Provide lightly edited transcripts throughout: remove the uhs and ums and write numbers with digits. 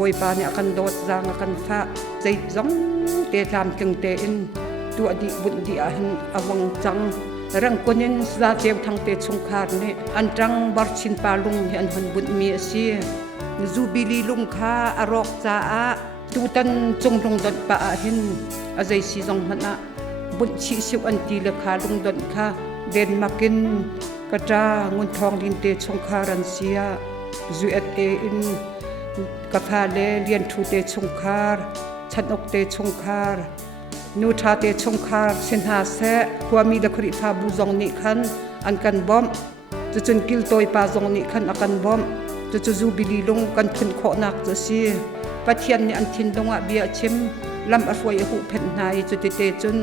boi pa ni akan dot zang akan fa zai zong te lam teng te in tu adi bun di ahin awang chang rang konin za tew thang te chungkhar ne antang barchin palung hi an hun bun mi si zubili lung kha arok cha a tu tan chungrung dot pa ahin azai si zong hana bun chi siu an ti le kha lung dot kha den makin kata ngun thong din te chungkhar an sia zuet e in kafa le lian thu te chungkhar chanok te chungkhar nu tha te chungkhar sinha se kwami da khri pha bu zong ni khan an kan bom chu chun kil toy pa zong ni khan akan bom chu chu zu bili lung kan phun kho nak chu si pathian ni an thin donga bia chim lam a foi hu phen nai chu te te chun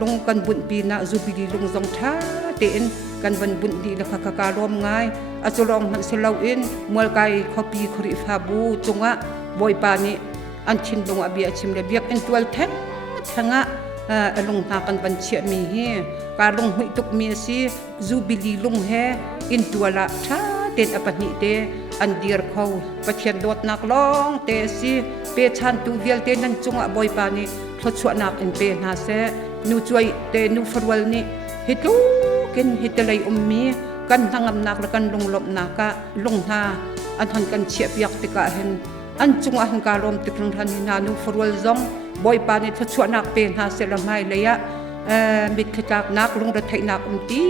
lung kan bun pi na zu bili lung zong tha te in kan ban bun di la kha ka rom ngai a chulong man selau in mol kai khopi khri pha bu chunga boi pa ni an thin donga bia chim le biak en twal then thanga alung na kan ban chia mi hi ka lung hui tuk mi si zu bili lung he in twala tha ten apani te an dir khau pathian dot nak long te si pe chan tu vial te nan chunga boi pa ni thlo chua nak en pe na se nu chuai te nu farwal ni hitu ken hitalai ummi kan hangam nak la kan lung lop naka lung na an han kan chia piak te ka hen an chunga han ka rom te krang than na nu farwal zong boi pa ni thlo chua nak pe na se la mai leya mit khak nak lung da thai nak ti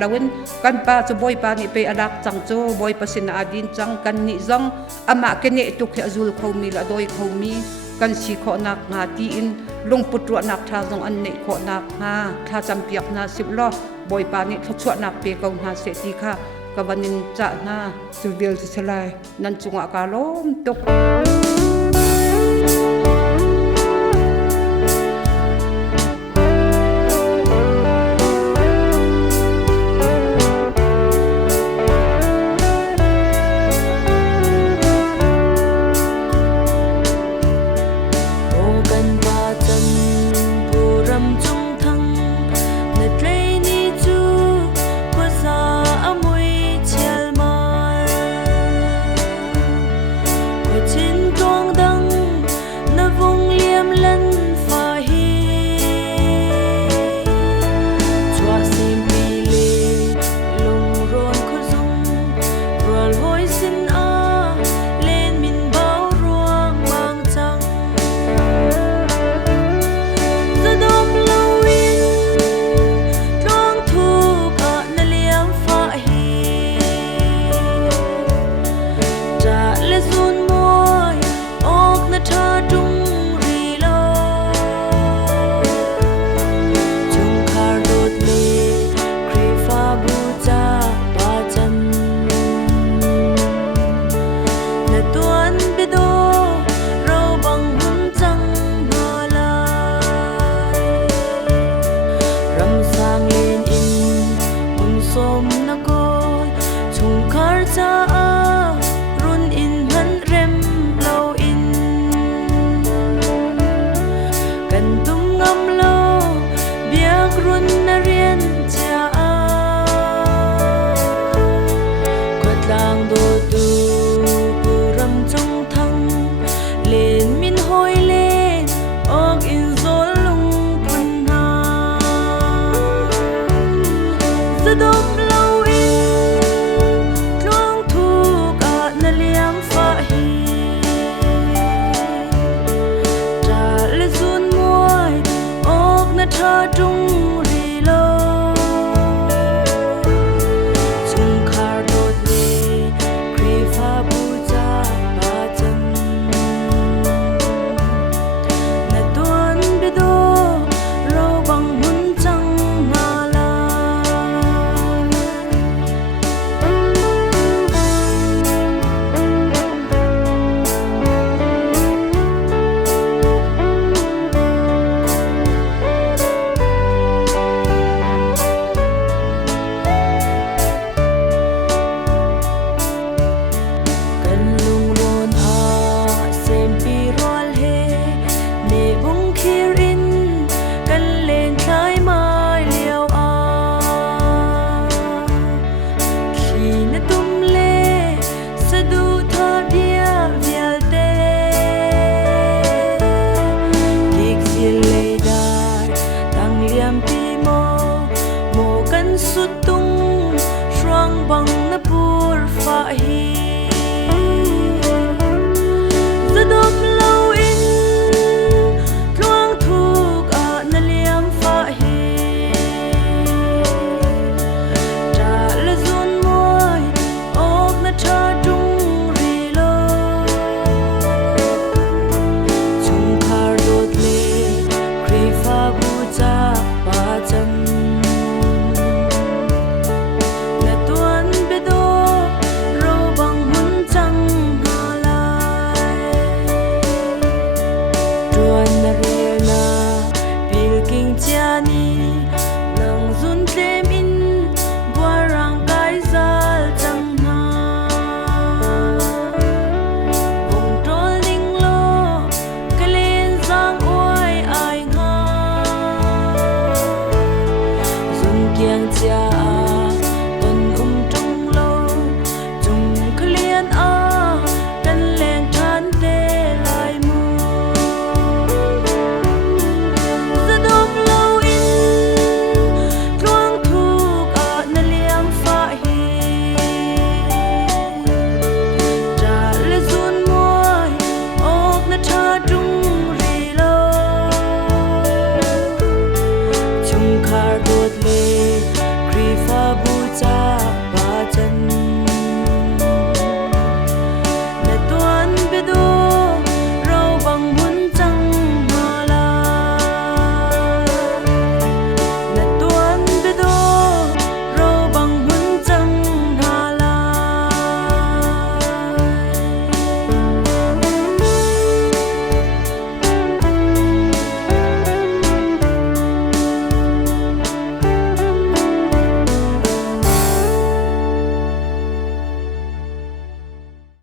lawin kan pa cho boi pa ni pe alak chang cho boi pa sin adin chang kan ni zong ama ke ne tu khe azul khomi la doi khomi kan si kho nak nga ti in lung putru nak tha zong an nei kho nak ha tha cham piak na sip lo boi pa ni thlo chua nak pe kau na se ti kha ka banin cha na survil se lai nan chunga ka lom tok tua